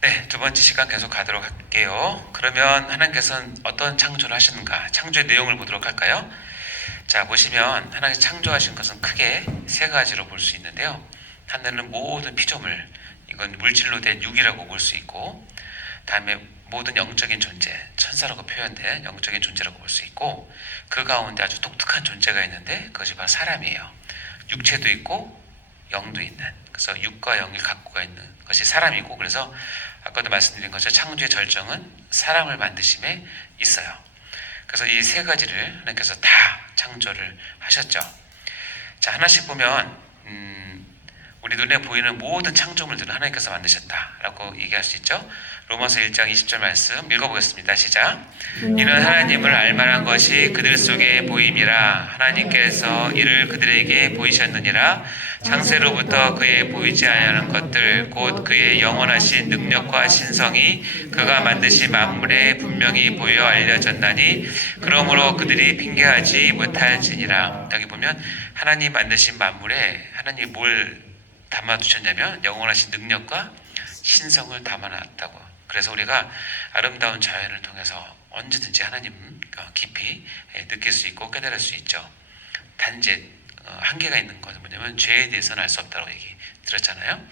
네, 두 번째 시간 계속 가도록 할게요. 그러면 하나님께서는 어떤 창조를 하시는가? 창조의 내용을 보도록 할까요? 자, 보시면 하나님께서 창조하신 것은 크게 세 가지로 볼 수 있는데요. 하나는 모든 피조물, 이건 물질로 된 육이라고 볼 수 있고, 다음에 모든 영적인 존재, 천사라고 표현된 영적인 존재라고 볼 수 있고, 그 가운데 아주 독특한 존재가 있는데 그것이 바로 사람이에요. 육체도 있고 영도 있는, 그래서 육과 영이 갖고가 있는 것이 사람이고, 그래서 아까도 말씀드린 것처럼 창조의 절정은 사람을 만드심에 있어요. 그래서 이 세 가지를 하나님께서 다 창조를 하셨죠. 자, 하나씩 보면 우리 눈에 보이는 모든 창조물들은 하나님께서 만드셨다라고 얘기할 수 있죠. 로마서 1장 20절 말씀 읽어보겠습니다. 시작. 이는 하나님을 알만한 것이 그들 속에 보임이라. 하나님께서 이를 그들에게 보이셨느니라. 창세로부터 그의 보이지 아니하는 것들 곧 그의 영원하신 능력과 신성이 그가 만드신 만물에 분명히 보여 알려졌나니 그러므로 그들이 핑계하지 못할지니라. 여기 보면 하나님 만드신 만물에 하나님이 뭘 담아두셨냐면 영원하신 능력과 신성을 담아놨다고. 그래서 우리가 아름다운 자연을 통해서 언제든지 하나님 깊이 느낄 수 있고 깨달을 수 있죠. 단지 한계가 있는 것은 뭐냐면 죄에 대해서는 알 수 없다고 얘기 들었잖아요.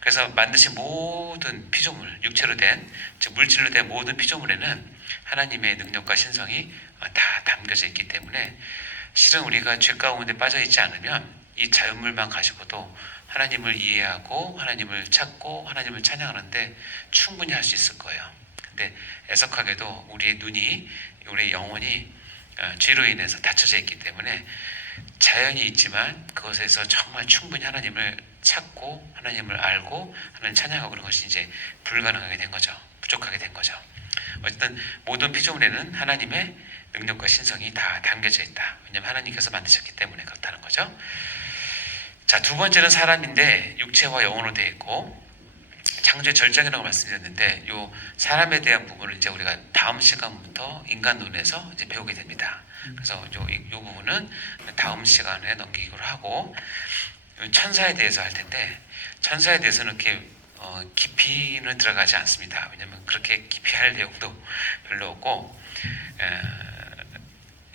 그래서 만드신 모든 피조물, 육체로 된, 즉 물질로 된 모든 피조물에는 하나님의 능력과 신성이 다 담겨져 있기 때문에 실은 우리가 죄 가운데 빠져 있지 않으면 이 자연물만 가지고도 하나님을 이해하고 하나님을 찾고 하나님을 찬양하는데 충분히 할 수 있을 거예요. 근데 애석하게도 우리의 눈이, 우리의 영혼이 죄로 인해서 닫혀져 있기 때문에 자연이 있지만 그것에서 정말 충분히 하나님을 찾고 하나님을 알고 하나님 찬양하고 그런 것이 이제 불가능하게 된 거죠. 부족하게 된 거죠. 어쨌든 모든 피조물에는 하나님의 능력과 신성이 다 담겨져 있다. 왜냐하면 하나님께서 만드셨기 때문에 그렇다는 거죠. 자, 두 번째는 사람인데 육체와 영으로 되어 있고 창조의 절정이라고 말씀드렸는데 요 사람에 대한 부분을 이제 우리가 다음 시간부터 인간론에서 이제 배우게 됩니다. 그래서 요 부분은 다음 시간에 넘기기로 하고 천사에 대해서 할 텐데 천사에 대해서는 이렇게 깊이는 들어가지 않습니다. 왜냐하면 그렇게 깊이 할 내용도 별로 없고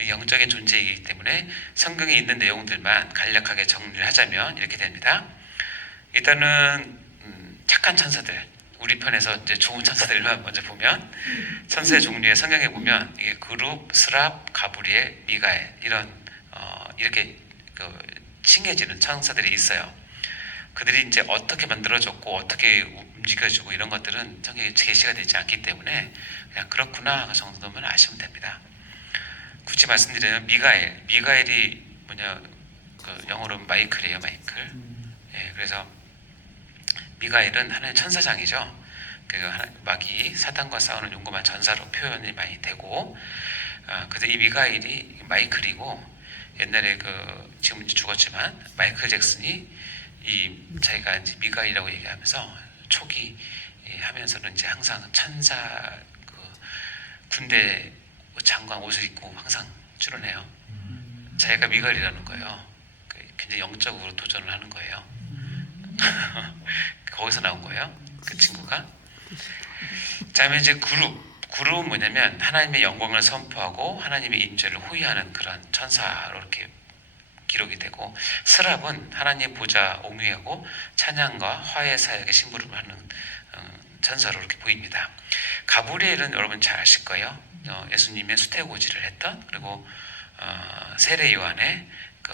영적인 존재이기 때문에 성경에 있는 내용들만 간략하게 정리를 하자면 이렇게 됩니다. 일단은 착한 천사들, 우리 편에서 이제 좋은 천사들만 먼저 보면 천사의 종류에 성경에 보면 이게 그룹, 스랍, 가브리엘, 미가엘 이런 이렇게 칭해지는 천사들이 있어요. 그들이 이제 어떻게 만들어졌고 어떻게 움직여지고 이런 것들은 성경에 제시가 되지 않기 때문에 그냥 그렇구나 정도만 아시면 됩니다. 굳이 말씀드리면 미가엘이 뭐냐 영어로 마이클이에요. 마이클. 예, 그래서 미가엘은 하나님의 천사장이죠. 마귀 사탄과 싸우는 용감한 전사로 표현이 많이 되고, 그래서 이 미가엘이 마이클이고 옛날에 지금 이제 죽었지만 마이클 잭슨이 자기가 이제 미가엘이라고 얘기하면서 초기 하면서는 이제 항상 천사 군대 장관 옷을 입고 항상 출연해요. 자기가 미가엘이라는 거예요. 굉장히 영적으로 도전을 하는 거예요. 거기서 나온 거예요. 그 친구가. 자, 그러면 이제 그룹은 뭐냐면 하나님의 영광을 선포하고 하나님의 임재를 호위하는 그런 천사로 이렇게 기록이 되고, 스랍은 하나님 보좌 옹유하고 찬양과 화해 사역의 심부름을 하는 천사로 이렇게 보입니다. 가브리엘은 여러분 잘 아실 거예요. 예수님의 수태고지를 했던, 그리고 세례 요한의 그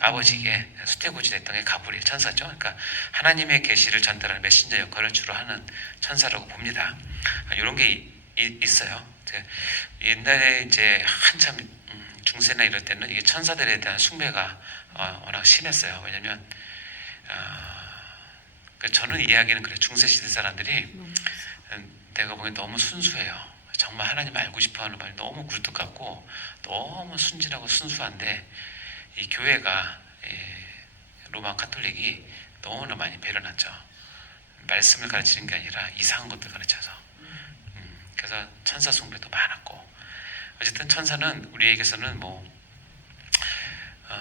아버지에게 수태고지를 했던 게 가브리엘 천사죠. 그러니까 하나님의 계시를 전달하는 메신저 역할을 주로 하는 천사라고 봅니다. 이런 게 있어요. 옛날에 이제 한참 중세나 이럴 때는 이게 천사들에 대한 숭배가 워낙 심했어요. 왜냐면 저는 이야기는 그래요. 중세 시대 사람들이 내가 보기엔 너무 순수해요. 정말 하나님 알고 싶어하는 말이 너무 굴뚝 같고 너무 순진하고 순수한데 이 교회가 로마 카톨릭이 너무나 많이 배려놨죠. 말씀을 가르치는 게 아니라 이상한 것들 가르쳐서. 그래서 천사 숭배도 많았고, 어쨌든 천사는 우리에게서는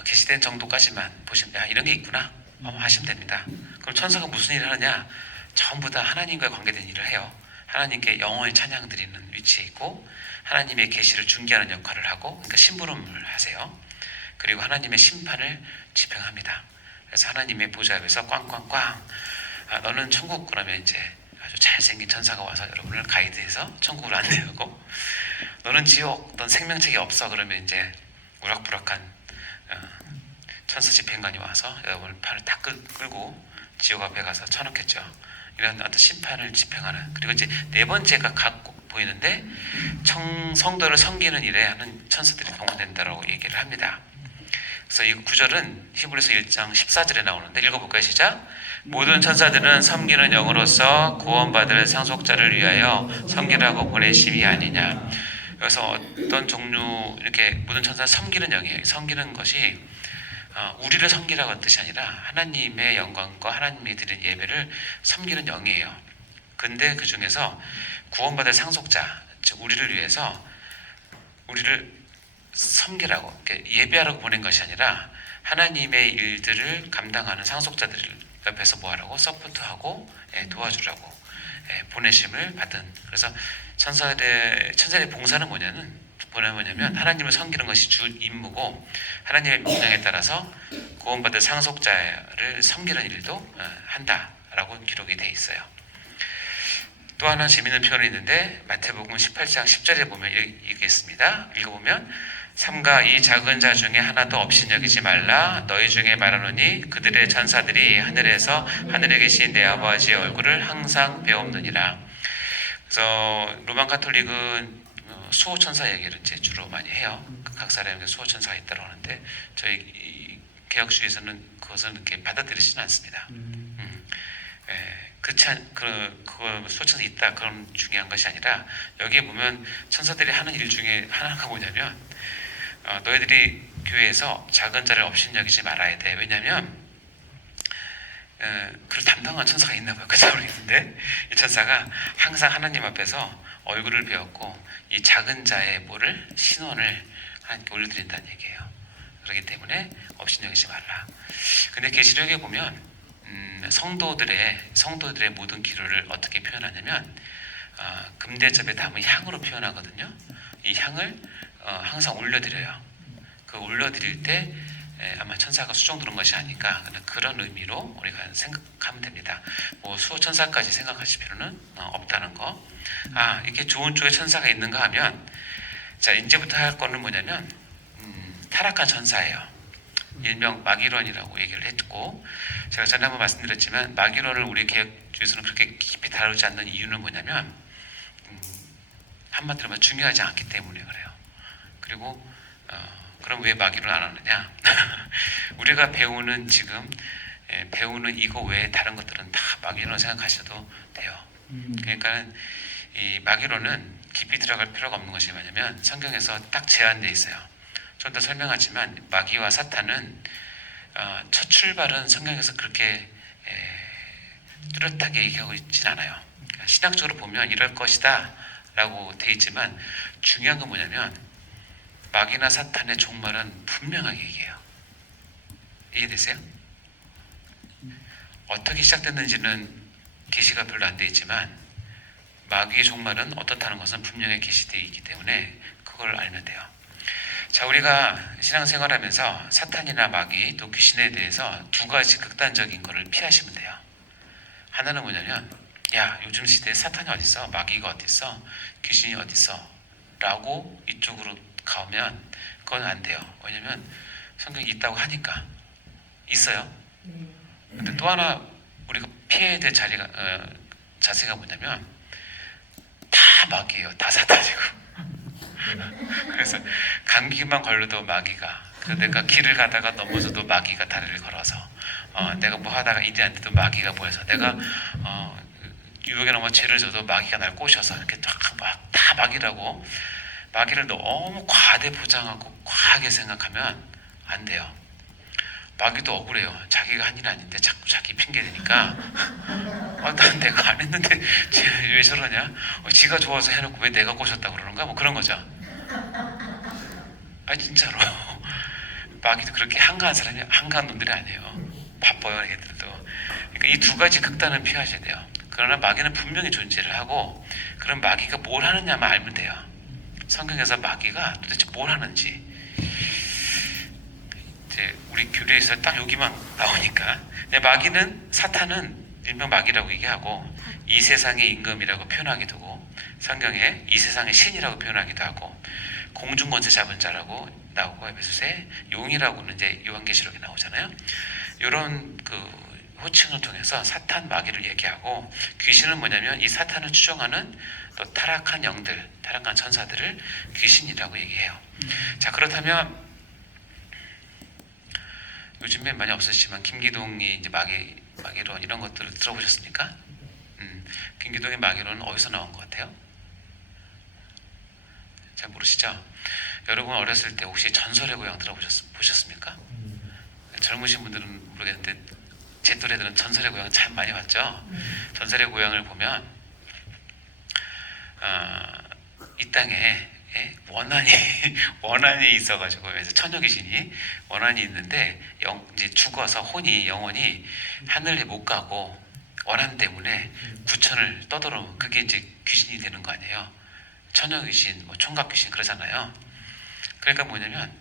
계시된 정도까지만 보시면 이런 게 있구나 하시면 됩니다. 그럼 천사가 무슨 일을 하느냐? 전부 다 하나님과 관계된 일을 해요. 하나님께 영원히 찬양 드리는 위치에 있고 하나님의 계시를 중개하는 역할을 하고, 그러니까 심부름을 하세요. 그리고 하나님의 심판을 집행합니다. 그래서 하나님의 보좌 앞에서 꽝꽝꽝, 너는 천국, 그러면 이제 아주 잘생긴 천사가 와서 여러분을 가이드해서 천국으로 안내하고, 너는 지옥, 넌 생명책이 없어, 그러면 이제 우락부락한 천사 집행관이 와서 여러분을 팔을 딱 끌고 지옥 앞에 가서 쳐넣겠죠. 이런 어떤 심판을 집행하는. 그리고 이제 네 번째가 갖고 보이는데, 성도를 섬기는 일에 하는 천사들이 동원된다라고 얘기를 합니다. 그래서 이 구절은 히브리서 1장 14절에 나오는데, 읽어볼까요? 시작. 모든 천사들은 섬기는 영으로서 구원받을 상속자를 위하여 섬기라고 보내심이 아니냐. 그래서 어떤 종류, 이렇게 모든 천사는 섬기는 영이에요. 섬기는 것이 우리를 섬기라고 뜻이 아니라 하나님의 영광과 하나님이 드린 예배를 섬기는 영이에요. 근데 그 중에서 구원받을 상속자, 즉 우리를 위해서 우리를 섬기라고, 예배하라고 보낸 것이 아니라 하나님의 일들을 감당하는 상속자들을 옆에서 뭐하라고? 서포트하고 도와주라고 보내심을 받은. 그래서 천사들의 봉사는 뭐냐면 하나님을 섬기는 것이 주 임무고, 하나님의 명령에 따라서 구원받을 상속자를 섬기는 일도 한다라고 기록이 되어 있어요. 또 하나 재미있는 표현이 있는데, 마태복음 18장 10절에 보면 이게 있습니다. 읽어보면, 삼가 이 작은 자 중에 하나도 없이 여기지 말라. 너희 중에 말하노니 그들의 천사들이 하늘에서 하늘에 계신 내 아버지의 얼굴을 항상 배옵느니라. 그래서 로만 가톨릭은 수호천사 얘기를 이제 주로 많이 해요. 각 사람에게 수호천사가 있다고 하는데, 저희 개혁주의에서는 그것을 이렇게 받아들이지는 않습니다. 그거 수호천사 있다, 그런 중요한 것이 아니라, 여기에 보면 천사들이 하는 일 중에 하나가 뭐냐면, 너희들이 교회에서 작은 자를 업신여기지 말아야 돼. 왜냐하면 그걸 담당한 천사가 있나 봐요. 그 사람이 있는데, 이 천사가 항상 하나님 앞에서 얼굴을 베었고 이 작은 자의 뭐를, 신원을 하나님께 올려드린다는 얘기예요. 그렇기 때문에 업신여기지 말라. 근데 계시록에 보면 성도들의 모든 기도를 어떻게 표현하냐면, 금대접에 담은 향으로 표현하거든요. 이 향을 항상 올려드려요. 그 올려드릴 때 아마 천사가 수종드는 것이 아닌가, 그런 의미로 우리가 생각하면 됩니다. 뭐 수호천사까지 생각하실 필요는 없다는 거. 이게 좋은 쪽에 천사가 있는가 하면, 자, 이제부터 할 거는 뭐냐면 타락한 천사예요. 일명 마귀론이라고 얘기를 했고, 제가 전에 한번 말씀드렸지만 마귀론을 우리 개혁주의에서는 그렇게 깊이 다루지 않는 이유는 뭐냐면, 한마디로 말하면 중요하지 않기 때문에 그래요. 그리고 그럼 왜 마귀론 안 하느냐? 우리가 배우는 이거 외에 다른 것들은 다 마귀론 생각하셔도 돼요. 그러니까 이 마귀론은 깊이 들어갈 필요가 없는 것이 뭐냐면, 성경에서 딱 제한되어 있어요. 좀 더 설명하지만 마귀와 사탄은 첫 출발은 성경에서 그렇게 뚜렷하게 얘기하고 있진 않아요. 신학적으로 보면 이럴 것이다 라고 되어 있지만, 중요한 건 뭐냐면 마귀나 사탄의 종말은 분명하게 얘기해요. 이해되세요? 어떻게 시작됐는지는 계시가 별로 안 되어 있지만 마귀의 종말은 어떻다는 것은 분명히 계시되어 있기 때문에 그걸 알면 돼요. 자, 우리가 신앙생활하면서 사탄이나 마귀 또 귀신에 대해서 두 가지 극단적인 것을 피하시면 돼요. 하나는 뭐냐면, 야, 요즘 시대에 사탄이 어딨어? 마귀가 어딨어? 귀신이 어딨어? 라고 이쪽으로 가면 그건 안 돼요. 왜냐면 성경이 있다고 하니까. 있어요. 근데 또 하나 우리가 피해야 될 자세가 뭐냐면, 다 마귀예요. 다 사탄이고. 그래서 감기만 걸려도 마귀가, 내가 길을 가다가 넘어져도 마귀가 다리를 걸어서, 내가 뭐 하다가 일이 안 돼도 마귀가 보여서, 내가 유혹에 넘어 죄를 져도 마귀가 날 꼬셔서, 이렇게 다 마귀라고. 마귀를 너무 과대 포장하고 과하게 생각하면 안 돼요. 마귀도 억울해요. 자기가 한 일 아닌데 자꾸 자기 핑계 대니까, 난 내가 안 했는데 왜 저러냐? 지가 좋아서 해놓고 왜 내가 꼬셨다고 그러는가? 뭐 그런 거죠. 진짜로. 마귀도 그렇게 한가한 놈들이 아니에요. 바빠요, 걔들도. 그러니까 이 두 가지 극단은 피하셔야 돼요. 그러나 마귀는 분명히 존재를 하고, 그럼 마귀가 뭘 하느냐만 알면 돼요. 성경에서 마귀가 도대체 뭘 하는지 이제 우리 교리에서 딱 여기만 나오니까, 마귀는, 사탄은 일명 마귀라고 얘기하고 이 세상의 임금이라고 표현하기도 하고, 성경에 이 세상의 신이라고 표현하기도 하고, 공중 권세 잡은 자라고 나오고, 에베소서에 용이라고는 이제 요한계시록에 나오잖아요. 이런 그 호칭을 통해서 사탄, 마귀를 얘기하고, 귀신은 뭐냐면 이 사탄을 추종하는 또 타락한 영들, 타락한 천사들을 귀신이라고 얘기해요. 자, 그렇다면 요즘에 많이 없으시지만 김기동이 이제 마귀론 이런 것들을 들어보셨습니까? 김기동의 마귀론은 어디서 나온 것 같아요? 잘 모르시죠? 여러분 어렸을 때 혹시 전설의 고향 들어보셨습니까? 젊으신 분들은 모르겠는데 제 또래들은 전설의 고향 참 많이 봤죠? 전설의 고향을 보면 이 땅에 원한이 있어가지고, 그래서 처녀 귀신이 원한이 있는데 이제 죽어서 영혼이 하늘에 못 가고 원한 때문에 구천을 떠돌아오면 그게 이제 귀신이 되는 거 아니에요. 처녀 귀신, 뭐 총각 귀신 그러잖아요. 그러니까 뭐냐면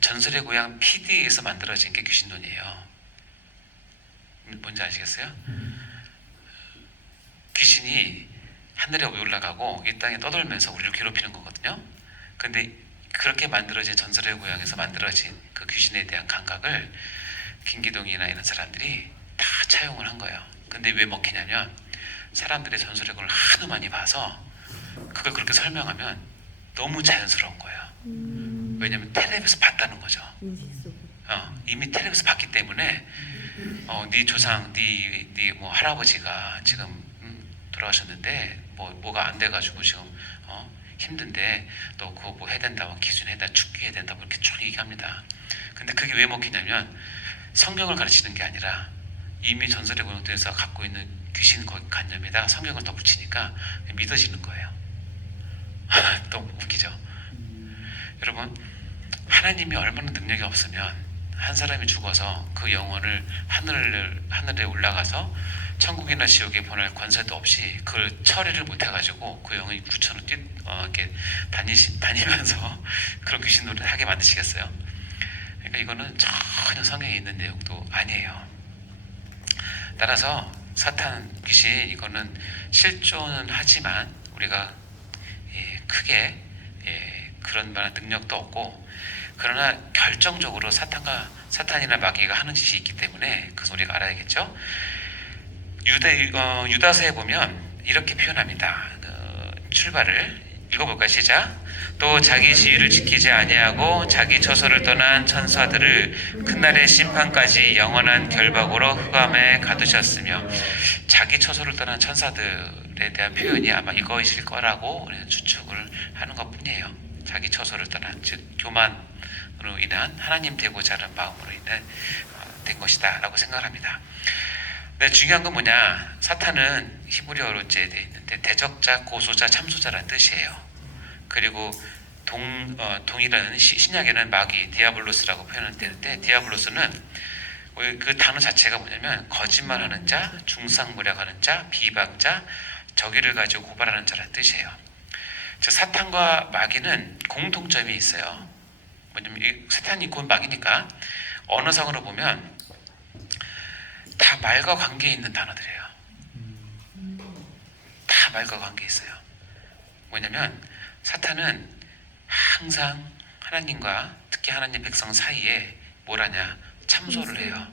전설의 고향 PD에서 만들어진 게 귀신론이에요. 뭔지 아시겠어요? 귀신이 하늘에 올라가고 이 땅에 떠돌면서 우리를 괴롭히는 거거든요. 근데 그렇게 만들어진 전설의 고향에서 만들어진 그 귀신에 대한 감각을 김기동이나 이런 사람들이 다 차용을 한 거예요. 근데 왜 먹히냐면 사람들의 전설의 고향을 하도 많이 봐서 그걸 그렇게 설명하면 너무 자연스러운 거예요. 왜냐면 텔레비에서 봤다는 거죠. 이미 텔레비에서 봤기 때문에 네 조상, 네 뭐 할아버지가 지금 돌아가셨는데 뭐가 안 돼가지고 지금 힘든데 또 그거 뭐 해야 된다, 뭐 기준해야 된다, 축기해야 된다, 뭐 이렇게 쭉 얘기합니다. 근데 그게 왜 먹히냐면 성경을 가르치는 게 아니라 이미 전설의 고향에서 갖고 있는 귀신 관념에다 성경을 더 붙이니까 믿어지는 거예요. 또 웃기죠? 여러분, 하나님이 얼마나 능력이 없으면 한 사람이 죽어서 그 영혼을 하늘에 올라가서 천국이나 지옥에 보낼 권세도 없이 그걸 처리를 못해가지고 그 영혼이 구천을 이렇게 다니면서 그런 귀신 노릇을 하게 만드시겠어요? 그러니까 이거는 전혀 성경에 있는 내용도 아니에요. 따라서 사탄, 귀신, 이거는 실존은 하지만 우리가 크게 그런 만한 능력도 없고, 그러나 결정적으로 사탄이나 마귀가 하는 짓이 있기 때문에 그것을 우리가 알아야겠죠. 유다서에 보면 이렇게 표현합니다. 출발을 읽어볼까요? 시작. 또 자기 지위를 지키지 아니하고 자기 처소를 떠난 천사들을 그날의 심판까지 영원한 결박으로 흑암에 가두셨으며, 자기 처소를 떠난 천사들에 대한 표현이 아마 이거이실 거라고 추측을 하는 것뿐이에요. 자기 처소를 떠난, 즉 교만으로 인한, 하나님 되고자 하는 마음으로 인해 된 것이다 라고 생각을 합니다. 근데 중요한 건 뭐냐, 사탄은 히브리어로 이제 되어 있는데 대적자, 고소자, 참소자라는 뜻이에요. 그리고 동일한 신약에는 마귀, 디아블로스라고 표현을 되는데, 디아블로스는 그 단어 자체가 뭐냐면 거짓말하는 자, 중상모략하는 자, 비방자, 적의를 가지고 고발하는 자라는 뜻이에요. 즉 사탄과 마귀는 공통점이 있어요. 뭐냐면 사탄이 곧 마귀니까 언어상으로 보면 다 말과 관계에 있는 단어들이에요. 다 말과 관계에 있어요. 뭐냐면 사탄은 항상 하나님과 특히 하나님 백성 사이에 뭘 하냐, 참소를 해요.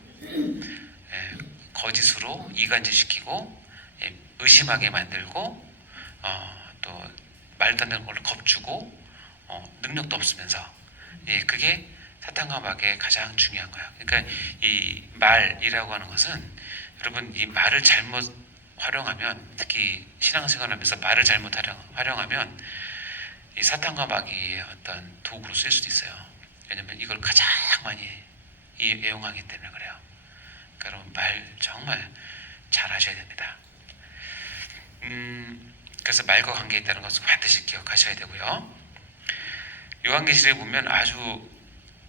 거짓으로 이간질시키고 의심하게 만들고 또 말도 안 되는 걸로 겁주고 능력도 없으면서, 그게 사탄과 마귀의 가장 중요한 거예요. 그러니까 이 말이라고 하는 것은, 여러분 이 말을 잘못 활용하면, 특히 신앙생활하면서 말을 잘못 활용하면 이 사탄과 마귀의 어떤 도구로 쓸 수도 있어요. 왜냐면 이걸 가장 많이 애용하기 때문에 그래요. 그러니까 여러분 말 정말 잘 하셔야 됩니다. 그래서 말과 관계에 있다는 것을 반드시 기억하셔야 되고요. 요한계시록에 보면 아주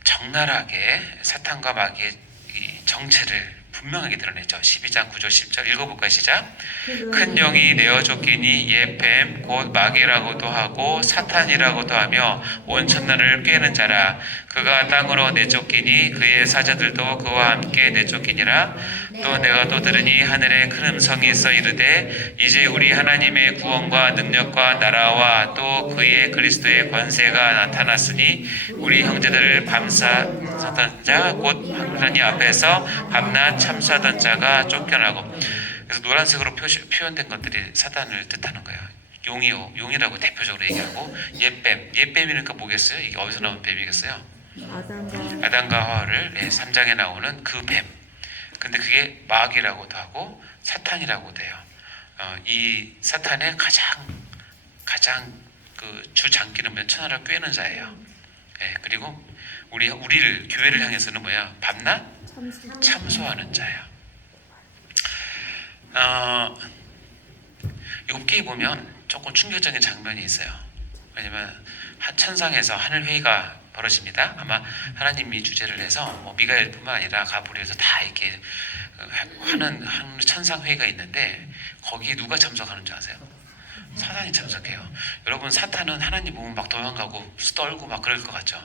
적나라하게 사탄과 마귀의 이 정체를 분명하게 드러내죠. 12장 9절 10절 읽어볼까요? 시작. 큰 영이 내어 쫓기니 옛뱀 곧 마귀라고도 하고 사탄이라고도 하며 온 천하를 꾀는 자라. 그가 땅으로 내쫓기니 그의 사자들도 그와 함께 내쫓기니라. 또 내가 또 들으니 하늘에 큰 음성이 있어 이르되 이제 우리 하나님의 구원과 능력과 나라와 또 그의 그리스도의 권세가 나타났으니 우리 형제들을 밤사던 자 곧 하나님 앞에서 밤낮 참수하던 자가 쫓겨나고. 그래서 노란색으로 표현된 것들이 사단을 뜻하는 거예요. 용이라고 대표적으로 얘기하고 옛뱀이니까 뭐겠어요? 이게 어디서 나온 뱀이겠어요? 아담과 하와를 3장에 나오는 그 뱀. 근데 그게 마귀라고도 하고 사탄이라고도 해요. 이 사탄의 가장 그 주장기는 천하를 꿰는 자예요. 그리고 우리를 교회를 향해서는 뭐야? 밤낮 참소하는 자예요. 욥기에 보면 조금 충격적인 장면이 있어요. 왜냐면 천상에서 하늘 회의가 벌어집니다. 아마 하나님이 주재를 해서 미가엘뿐만 아니라 가브리엘도 다 이렇게 하는 천상 회의가 있는데 거기에 누가 참석하는 줄 아세요? 사탄이 참석해요. 여러분, 사탄은 하나님 보면 막 도망가고 떨고 막 그럴 것 같죠?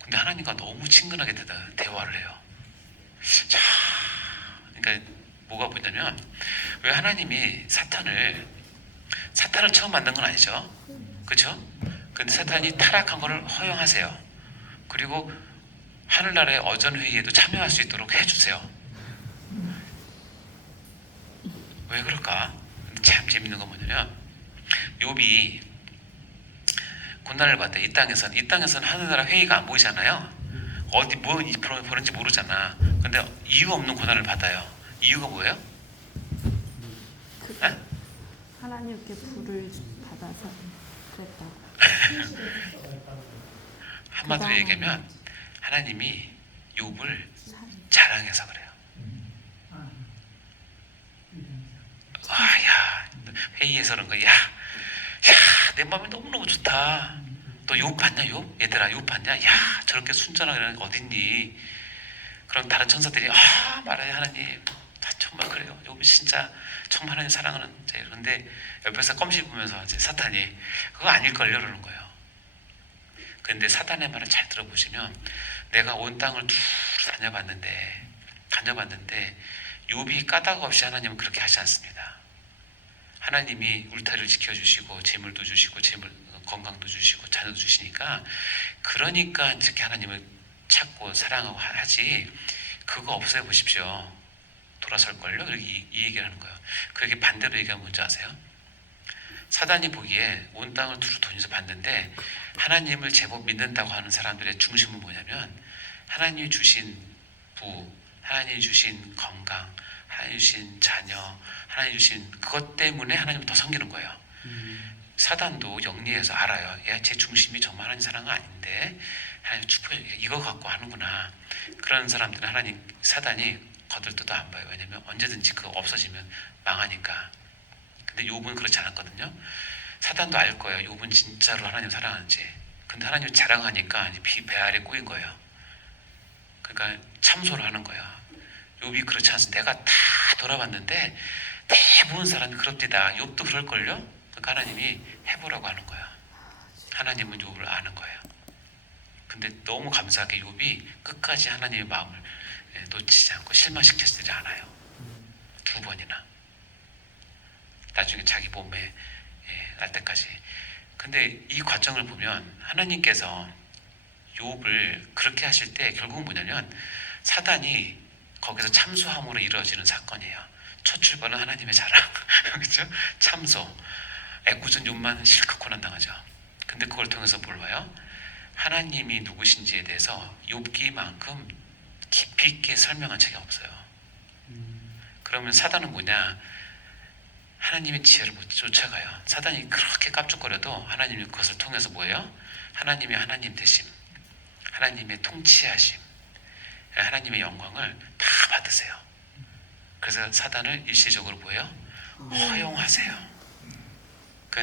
근데 하나님과 너무 친근하게 대화를 해요. 자, 그러니까 뭐가 보냐면, 왜 하나님이 사탄을 처음 만든 건 아니죠, 그렇죠? 근데 사탄이 타락한 것을 허용하세요. 그리고 하늘나라의 어전 회의에도 참여할 수 있도록 해주세요. 왜 그럴까? 참 재밌는 건 뭐냐면, 욥이 고난을 받대. 이 땅에서는 하늘나라 회의가 안 보이잖아요. 어디 뭐 보는지 모르잖아. 근데 이유 없는 고난을 받아요. 이유가 뭐예요? 하나님께 불을 받아서 그랬다고. 한마디로 얘기하면 하나님이 욥을 자랑해서 그래요. 야, 회의에서 그런 거야. 내 마음이 너무너무 좋다. 너 욥 봤냐, 욥? 얘들아, 욥 봤냐? 야, 저렇게 순전하게 이런 게 어딨니? 그럼 다른 천사들이 말해, 하나님, 정말 그래요. 욥이 진짜 정말 하나님 사랑하는 자. 그런데 옆에서 껌 씹으면서 이제 사탄이 그거 아닐걸요, 그러는 거예요. 근데 사탄의 말을 잘 들어보시면, 내가 온 땅을 두루 다녀봤는데 욥이 까닭 없이 하나님은 그렇게 하지 않습니다. 하나님이 울타리를 지켜주시고 재물도 주시고 건강도 주시고 자녀도 주시니까, 그러니까 이렇게 하나님을 찾고 사랑하고 하지, 그거 없어요 보십시오. 돌아설걸요? 이렇게 이 얘기를 하는 거예요. 그에게 반대로 얘기하면 뭔지 아세요? 사단이 보기에 온 땅을 두루 다니면서 봤는데, 하나님을 제법 믿는다고 하는 사람들의 중심은 뭐냐면, 하나님이 주신 부, 하나님이 주신 건강, 하나님이 주신 자녀, 하나님이 주신 그것 때문에 하나님을 더 섬기는 거예요. 사단도 영리해서 알아요. 제 중심이 정말 하나님 사랑은 아닌데 하나님 축복해, 이거 갖고 하는구나. 그런 사람들은 사단이 거들떠도 안 봐요. 왜냐면 언제든지 그거 없어지면 망하니까. 근데 욥은 그렇지 않았거든요. 사단도 알 거예요. 욥은 진짜로 하나님 사랑하는지. 근데 하나님 자랑하니까 배 아래 꼬인 거예요. 그러니까 참소를 하는 거예요. 욥이 그렇지 않습니다. 내가 다 돌아봤는데 대부분 사람이 그럽디다. 욥도 그럴걸요? 그러니까 하나님이 해보라고 하는 거야. 하나님은 욥을 아는 거예요. 근데 너무 감사하게 욥이 끝까지 하나님의 마음을 놓치지 않고 실망시키지 않아요. 2번이나. 나중에 자기 몸에 날 때까지. 근데 이 과정을 보면 하나님께서 욥을 그렇게 하실 때 결국은 뭐냐면, 사단이 거기서 참소함으로 이루어지는 사건이에요. 첫 출발은 하나님의 자랑. 그렇죠? 참소. 애꿎은 욥만 실컷 고난당하죠. 근데 그걸 통해서 뭘 봐요? 하나님이 누구신지에 대해서 욥기만큼 깊이 있게 설명한 책이 없어요. 그러면 사단은 뭐냐? 하나님의 지혜를 못 쫓아가요. 사단이 그렇게 깝죽거려도 하나님이 그것을 통해서 뭐예요? 하나님의 하나님 되심, 하나님의 통치하심, 하나님의 영광을 다 받으세요. 그래서 사단을 일시적으로 뭐예요? 허용하세요.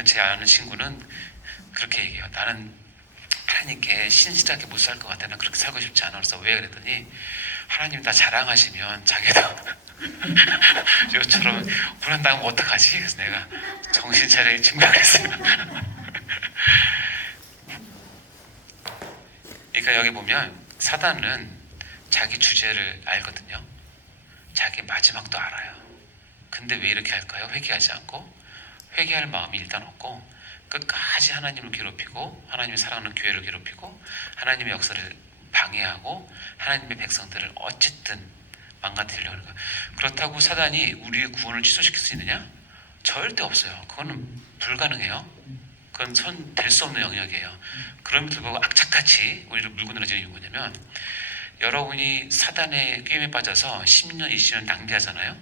제 아는 친구는 그렇게 얘기해요. 나는 하나님께 신실하게 못 살 것 같아. 난 그렇게 살고 싶지 않아. 그래서 왜 그랬더니, 하나님 다 자랑하시면 자기도 이것처럼 불안당하면 어떡하지? 그래서 내가 정신 차려 침묵했어요. 그러니까 여기 보면 사단은 자기 주제를 알거든요. 자기 마지막도 알아요. 근데 왜 이렇게 할까요? 회개하지 않고 회개할 마음이 일단 없고 끝까지 하나님을 괴롭히고 하나님의 사랑하는 교회를 괴롭히고 하나님의 역사를 방해하고 하나님의 백성들을 어쨌든 망가뜨리려고 하는 거예요. 그렇다고 사단이 우리의 구원을 취소시킬 수 있느냐? 절대 없어요. 그거는 불가능해요. 그건 손 댈 수 없는 영역이에요. 그럼에도 불구하고 악착같이 우리를 물고 늘어지는 이유가 뭐냐면 여러분이 사단의 게임에 빠져서 10년, 20년 낭비하잖아요.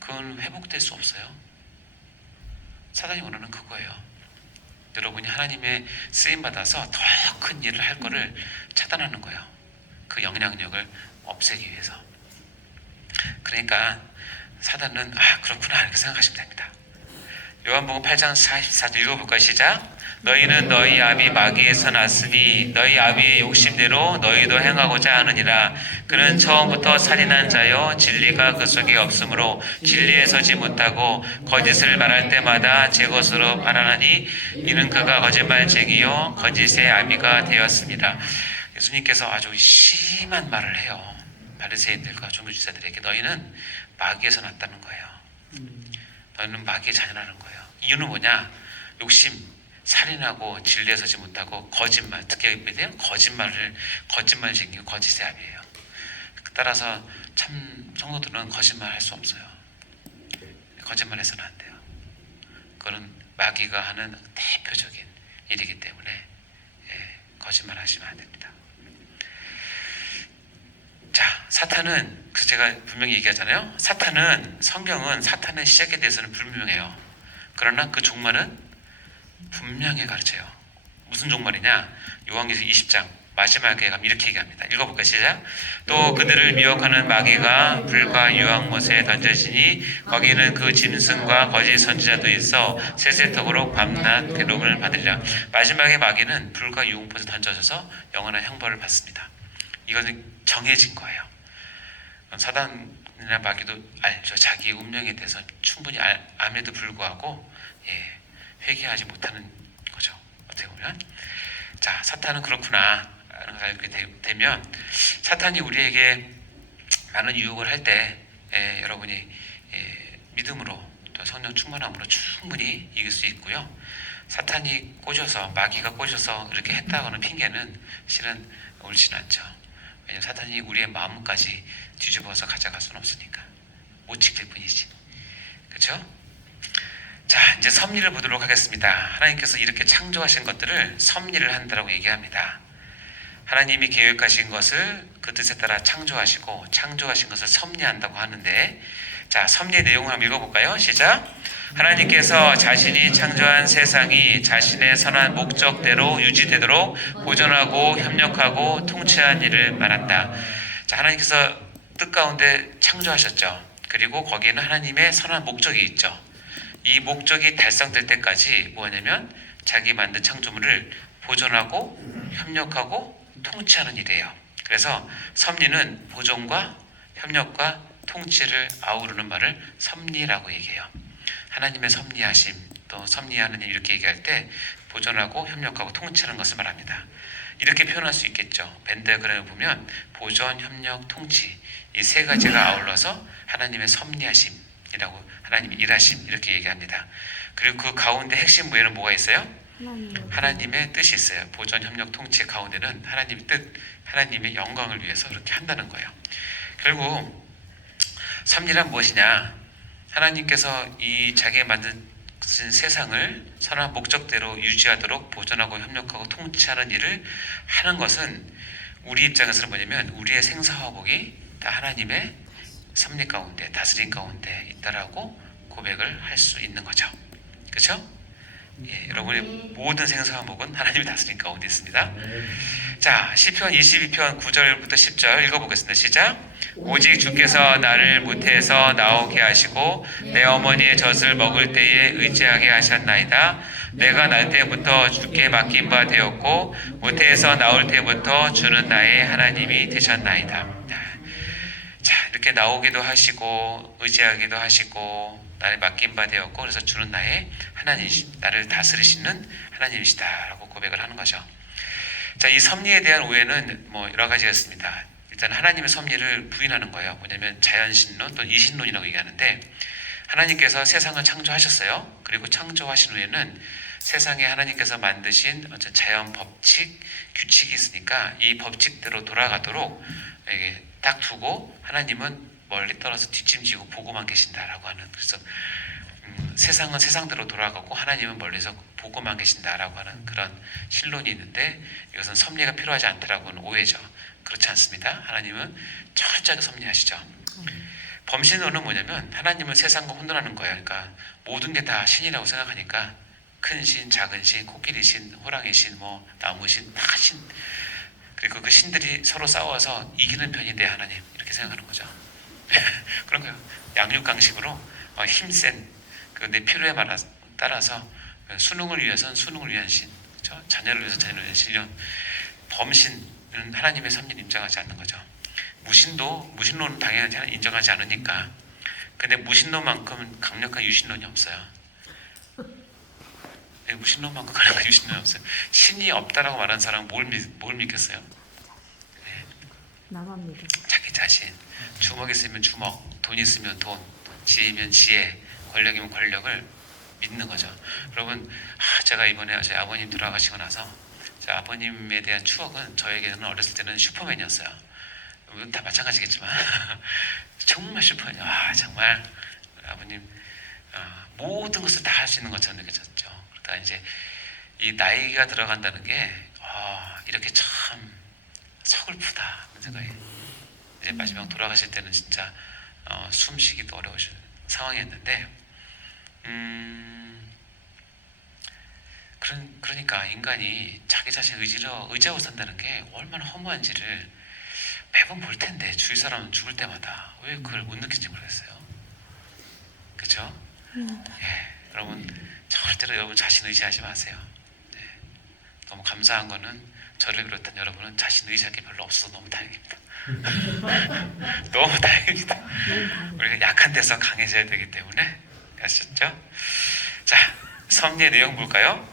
그건 회복될 수 없어요. 사단이 원하는 그거예요. 여러분이 하나님의 쓰임받아서 더 큰 일을 할 거를 차단하는 거예요. 그 영향력을 없애기 위해서. 그러니까 사단은 그렇구나 이렇게 생각하시면 됩니다. 요한복음 8장 44절 읽어볼까요? 시작. 너희는 너희 아비 마귀에서 났으니 너희 아비의 욕심대로 너희도 행하고자 하느니라. 그는 처음부터 살인한 자요 진리가 그 속에 없으므로 진리에 서지 못하고 거짓을 말할 때마다 제 것으로 말하나니 이는 그가 거짓말쟁이요 거짓의 아비가 되었습니다. 예수님께서 아주 심한 말을 해요. 바리새인들과 종교지사들에게 너희는 마귀에서 났다는 거예요. 너희는 마귀의 자녀라는 거예요. 이유는 뭐냐? 욕심, 살인하고 진리에 서지 못하고 거짓말, 특히 거짓말쟁이고 거짓의 아비예요. 따라서 참 성도들은 거짓말 할 수 없어요. 거짓말해서는 안 돼요. 그거는 마귀가 하는 대표적인 일이기 때문에 거짓말 하시면 안 됩니다. 자, 사탄은 그래서 제가 분명히 얘기하잖아요. 성경은 사탄의 시작에 대해서는 불분명해요. 그러나 그 종말은 분명히 가르쳐요. 무슨 종말이냐? 요한계시록 20장 마지막에 가면 이렇게 얘기합니다. 읽어볼까요? 시작. 또 그들을 미혹하는 마귀가 불과 유황못에 던져지니 거기는 그 짐승과 거짓 선지자도 있어 세세토록 밤낮 괴로움을 받으리라. 마지막에 마귀는 불과 유황못에 던져져서 영원한 형벌을 받습니다. 이것은 정해진 거예요. 사단이나 마귀도 알죠. 자기의 운명에 대해서 충분히 암에도 불구하고 회개하지 못하는 거죠. 어떻게 보면 자, 사탄은 그렇구나 라는 걸 알게 되면 사탄이 우리에게 많은 유혹을 할 때 여러분이 믿음으로 또 성령 충만함으로 충분히 이길 수 있고요. 사탄이 마귀가 꽂아서 이렇게 했다고는 핑계는 실은 옳지는 않죠. 왜냐하면 사탄이 우리의 마음까지 뒤집어서 가져갈 수는 없으니까 못 지킬 뿐이지. 그렇죠? 자, 이제 섭리를 보도록 하겠습니다. 하나님께서 이렇게 창조하신 것들을 섭리를 한다고 얘기합니다. 하나님이 계획하신 것을 그 뜻에 따라 창조하시고 창조하신 것을 섭리한다고 하는데, 자, 섭리의 내용을 한번 읽어볼까요? 시작. 하나님께서 자신이 창조한 세상이 자신의 선한 목적대로 유지되도록 보존하고 협력하고 통치한 일을 말한다. 자, 하나님께서 뜻 가운데 창조하셨죠. 그리고 거기에는 하나님의 선한 목적이 있죠. 이 목적이 달성될 때까지 뭐냐면 자기 만든 창조물을 보존하고 협력하고 통치하는 일이에요. 그래서 섭리는 보존과 협력과 통치를 아우르는 말을 섭리라고 얘기해요. 하나님의 섭리하심, 또 섭리하는 일 이렇게 얘기할 때 보존하고 협력하고 통치하는 것을 말합니다. 이렇게 표현할 수 있겠죠. 벤데그램을 보면 보존, 협력, 통치 이 세 가지가 아울러서 하나님의 섭리하심이라고 하나님의 일하심 이렇게 얘기합니다. 그리고 그 가운데 핵심 부에는 뭐가 있어요? 하나님의 뜻이 있어요. 보존, 협력, 통치 가운데는 하나님의 뜻, 하나님의 영광을 위해서 그렇게 한다는 거예요. 결국 섭리란 무엇이냐? 하나님께서 이 자기가 만든 세상을 선한 목적대로 유지하도록 보존하고 협력하고 통치하는 일을 하는 것은 우리 입장에서는 뭐냐면 우리의 생사화복이 다 하나님의 섭리 가운데 다스림 가운데 있다라고 고백을 할 수 있는 거죠. 그렇죠? 여러분의 모든 생사화복은 하나님의 다스림 가운데 있습니다. 자, 시편 22편 9절부터 10절 읽어보겠습니다. 시작. 오직 주께서 나를 모태에서 나오게 하시고 내 어머니의 젖을 먹을 때에 의지하게 하셨나이다. 내가 날 때부터 주께 맡긴 바 되었고 모태에서 나올 때부터 주는 나의 하나님이 되셨나이다. 자, 자, 이렇게 나오기도 하시고 의지하기도 하시고 나를 맡긴 바 되었고 그래서 주는 나의 하나님, 나를 다스리시는 하나님이시다라고 고백을 하는 거죠. 자, 이 섭리에 대한 오해는 뭐 여러 가지가 있습니다. 일단 하나님의 섭리를 부인하는 거예요. 뭐냐면 자연신론 또는 이신론이라고 얘기하는데, 하나님께서 세상을 창조하셨어요. 그리고 창조하신 후에는 세상에 하나님께서 만드신 어떤 자연 법칙, 규칙이 있으니까 이 법칙대로 돌아가도록 이게 딱 두고 하나님은 멀리 떨어져 뒷짐지고 보고만 계신다라고 하는, 그래서 세상은 세상대로 돌아가고 하나님은 멀리서 보고만 계신다라고 하는 그런 신론이 있는데, 이것은 섭리가 필요하지 않다라고 하는 오해죠. 그렇지 않습니다. 하나님은 철저하게 섭리하시죠. 범신론은 뭐냐면 하나님은 세상과 혼돈하는 거예요. 그러니까 모든 게 다 신이라고 생각하니까 큰 신, 작은 신, 코끼리 신, 호랑이 신, 뭐 나무 신, 다 신. 그리고 그 신들이 서로 싸워서 이기는 편이 내 하나님, 이렇게 생각하는 거죠. 그런 거예요. 양육강식으로 힘센 그 내 필요에 따라서 수능을 위해서는 수능을 위한 신, 그렇죠? 자녀를 위해서 자녀를 위한 신령. 범신은 하나님의 섭리를 인정하지 않는 거죠. 무신론은 당연히 인정하지 않으니까. 근데 무신론만큼 강력한 유신론이 없어요. 무신론만큼 강력한 유신론이 없어요. 신이 없다라고 말하는 사람은 뭘 믿겠어요? 네. 나만 믿어. 자기 자신. 주먹 있으면 주먹, 돈 있으면 돈, 지혜면 지혜, 권력이면 권력을 믿는 거죠. 여러분, 제가 이번에 제 아버님 돌아가시고 나서 제 아버님에 대한 추억은, 저에게는 어렸을 때는 슈퍼맨이었어요. 다 마찬가지겠지만 정말 슈퍼맨이에요. 정말 아버님 모든 것을 다 할 수 있는 것처럼 느껴졌죠. 그러다가 이제 이 나이가 들어간다는 게 이렇게 참 서글프다 그런 생각이. 이제 마지막 돌아가실 때는 진짜 숨쉬기도 어려우신 상황이었는데, 그러니까 인간이 자기 자신을 의지하고 산다는 게 얼마나 허무한지를 매번 볼 텐데, 주위 사람은 죽을 때마다 왜 그걸 못 느끼는지 모르겠어요. 그렇죠? 예, 여러분 절대로 여러분 자신 의지하지 마세요. 네. 너무 감사한 거는 저를 비롯한 여러분은 자신 의지할 게 별로 없어서 너무 다행입니다. 너무 다행입니다. 우리가 약한 데서 강해져야 되기 때문에. 아셨죠? 자, 섭리의 내용 볼까요?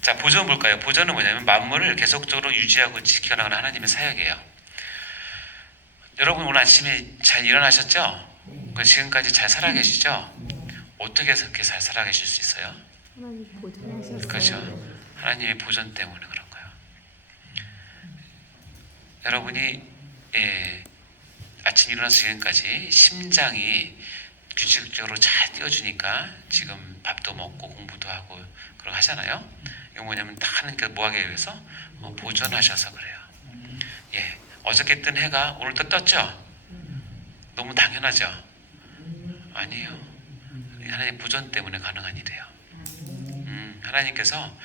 자, 보존 볼까요? 보존은 뭐냐면 만물을 계속적으로 유지하고 지켜나가는 하나님의 사역이에요. 여러분 오늘 아침에 잘 일어나셨죠? 지금까지 잘 살아계시죠? 어떻게 그렇게 잘 살아계실 수 있어요? 하나님 보존하셨어요. 그렇죠. 하나님의 보존 때문에 그런 거예요. 여러분이 아침 일어나서 지금까지 심장이 규칙적으로 잘 뛰어주니까 지금 밥도 먹고 공부도 하고 그러고 하잖아요. 이거 뭐냐면 다 하나님께서 뭐 하기 위해서 보존하셔서 그래요. 예, 어저께 뜬 해가 오늘 또 떴죠? 너무 당연하죠? 아니에요. 하나님 보존 때문에 가능한 일이에요. 하나님께서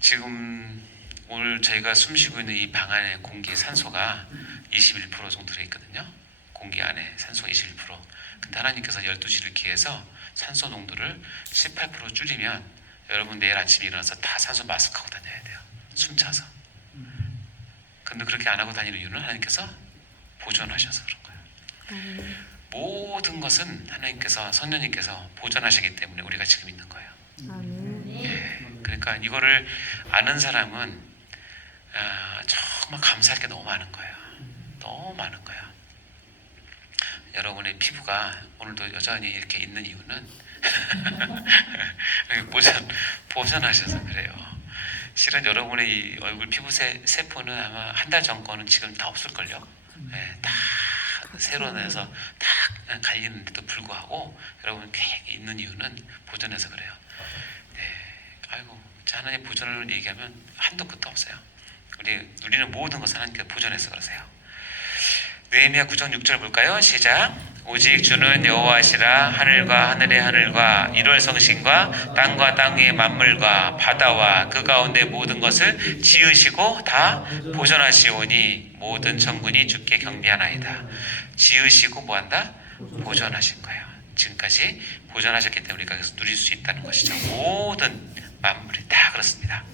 지금 오늘 저희가 숨쉬고 있는 이 방 안에 공기 산소가 21% 정도 들어있거든요. 공기 안에 산소가 21%. 근데 하나님께서 12시를 기해서 산소 농도를 18% 줄이면 여러분 내일 아침에 일어나서 다 산소 마스크 하고 다녀야 돼요. 숨 차서. 근데 그렇게 안 하고 다니는 이유는 하나님께서 보존하셔서 그런 거예요. 모든 것은 하나님께서, 성령님께서 보존하시기 때문에 우리가 지금 있는 거예요. 예, 그러니까 이거를 아는 사람은 정말 감사할 게 너무 많은 거예요. 너무 많은 거예요. 여러분의 피부가 오늘도 여전히 이렇게 있는 이유는 보존하셔서 그래요. 실은 여러분의 이 얼굴 피부 세포는 아마 한 달 전 거는 지금 다 없을걸요. 예, 다 새로 내서 다 갈리는데도 불구하고 여러분 계획이 있는 이유는 보존해서 그래요. 네, 아이고, 하나님 보존을 얘기하면 한도 끝도 없어요. 우리는 모든 것을 하나님께 보존해서 그러세요. 느헤미야 9장 6절 볼까요? 시작. 오직 주는 여호와시라. 하늘과 하늘의 하늘과 일월 성신과 땅과 땅 위의 만물과 바다와 그 가운데 모든 것을 지으시고 다 보존하시오니 모든 천군이 주께 경배하나이다. 지으시고 뭐한다? 보존하신 거예요. 지금까지 보존하셨기 때문에 우리가 그래서 누릴 수 있다는 것이죠. 모든 만물이 다 그렇습니다.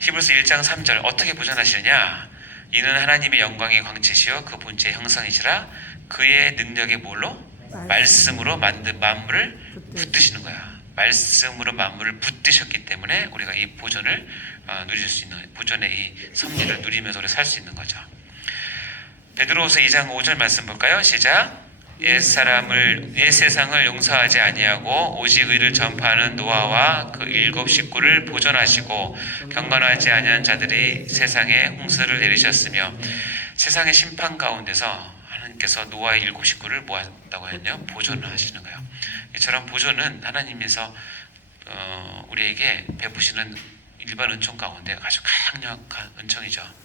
히브리서 1장 3절 어떻게 보존하시느냐? 이는 하나님의 영광의 광채시요 그 본체의 형상이시라. 그의 능력의 뭘로? 말씀으로 만든 만물을 붙드시는 거야. 말씀으로 만물을 붙드셨기 때문에 우리가 이 보존을 누릴 수 있는, 보존의 이 섭리를 누리면서 우리 살 수 있는 거죠. 베드로후서 2장 5절 말씀 볼까요? 시작. 옛 세상을 용서하지 아니하고 오직 의를 전파하는 노아와 그 7 식구를 보존하시고 경건하지 아니한 자들이 세상에 홍수를 내리셨으며. 세상의 심판 가운데서 하나님께서 노아의 7 식구를 뭐 한다고 했냐? 보존을 하시는 거예요. 이처럼 보존은 하나님께서 우리에게 베푸시는 일반 은총 가운데 아주 강력한 은총이죠.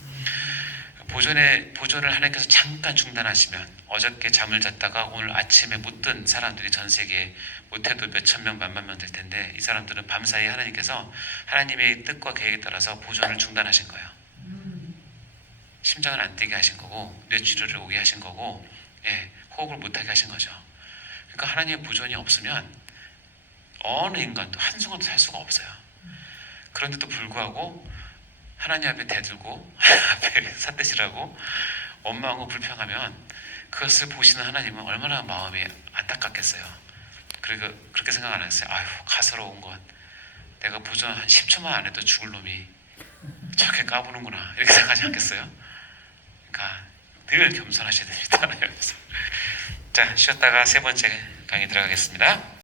보존을 하나님께서 잠깐 중단하시면, 어저께 잠을 잤다가 오늘 아침에 못 든 사람들이 전 세계에 못해도 몇천 명, 만만 명 될 텐데, 이 사람들은 밤사이 하나님께서 하나님의 뜻과 계획에 따라서 보존을 중단하신 거예요. 심장을 안 뛰게 하신 거고, 뇌출혈을 오게 하신 거고, 호흡을 못하게 하신 거죠. 그러니까 하나님의 보존이 없으면 어느 인간도 한순간도 살 수가 없어요. 그런데도 불구하고 하나님 앞에 대들고 앞에 삿대질하고 원망하고 불평하면 그것을 보시는 하나님은 얼마나 마음이 안타깝겠어요. 그리고 그렇게 생각 안 했어요. 아유, 가서로운 것, 내가 보존 한 10초만 안 해도 죽을 놈이 저렇게 까부는구나, 이렇게 생각하지 않겠어요? 그러니까 늘 겸손하셔야 됩니다. 자, 쉬었다가 세 번째 강의 들어가겠습니다.